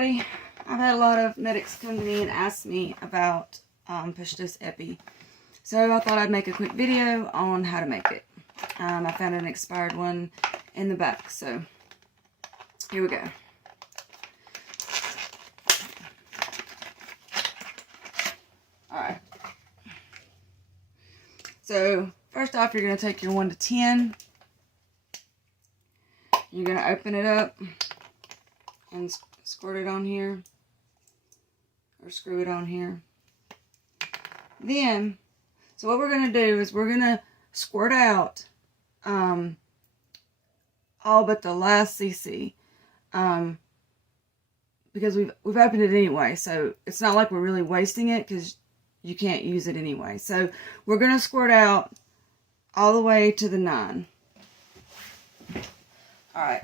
everybody. I've had a lot of medics come to me and ask me about Push Dose Epi. So I thought I'd make a quick video on how to make it. I found an expired one in the back, so here we go. Alright. So first off, you're going to take your 1 to 10. You're going to open it up and squirt it on here, or screw it on here. Then, so what we're going to do is we're going to squirt out all but the last cc, because we've opened it anyway, so it's not like we're really wasting it because you can't use it anyway. So we're going to squirt out all the way to the 9. Alright,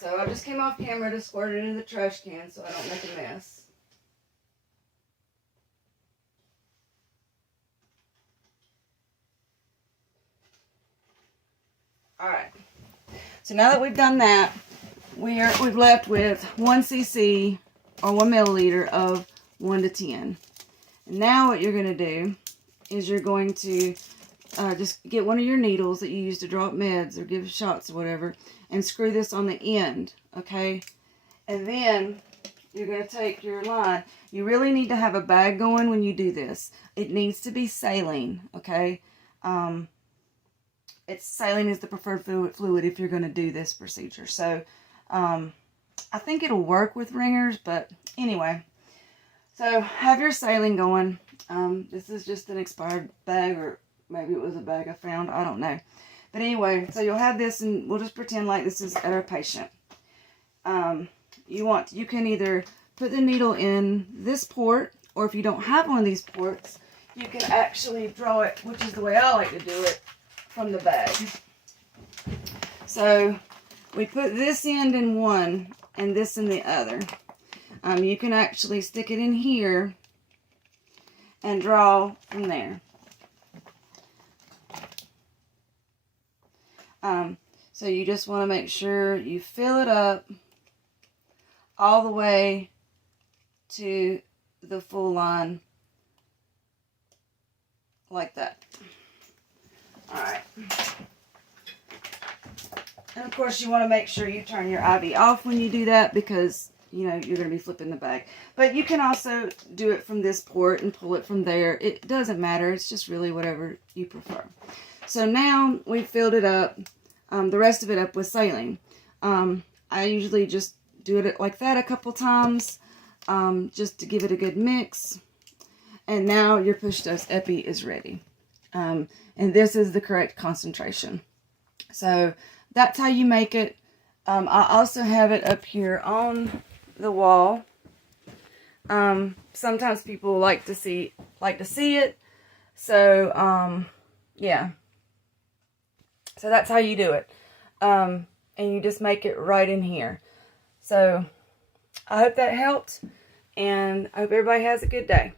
so I just came off camera to squirt it into the trash can so I don't make a mess. Alright, so now that we've done that, we've left with 1 cc or 1 milliliter of 1 to 10. And now what you're going to do is you're going to just get one of your needles that you use to draw up meds or give shots or whatever, and screw this on the end, okay? And then you're going to take your line. You really need to have a bag going when you do this. It needs to be saline, okay? Saline is the preferred fluid if you're going to do this procedure. So I think it'll work with ringers, but anyway. So have your saline going. This is just an expired bag, or maybe it was a bag I found. I don't know. But anyway, so you'll have this, and we'll just pretend like this is at our patient. You can either put the needle in this port, or if you don't have one of these ports, you can actually draw it, which is the way I like to do it, from the bag. So we put this end in one and this in the other. You can actually stick it in here and draw from there. So you just want to make sure you fill it up all the way to the full line, like that. Alright. And of course you want to make sure you turn your IV off when you do that, because you know you're going to be flipping the bag. But you can also do it from this port and pull it from there. It doesn't matter. It's just really whatever you prefer. So now we've filled it up, the rest of it up with saline. I usually just do it like that a couple times, just to give it a good mix. And now your Push Dose Epi is ready. And this is the correct concentration. So that's how you make it. I also have it up here on the wall. Sometimes people like to see it. So yeah. So that's how you do it. And you just make it right in here. So I hope that helped, and I hope everybody has a good day.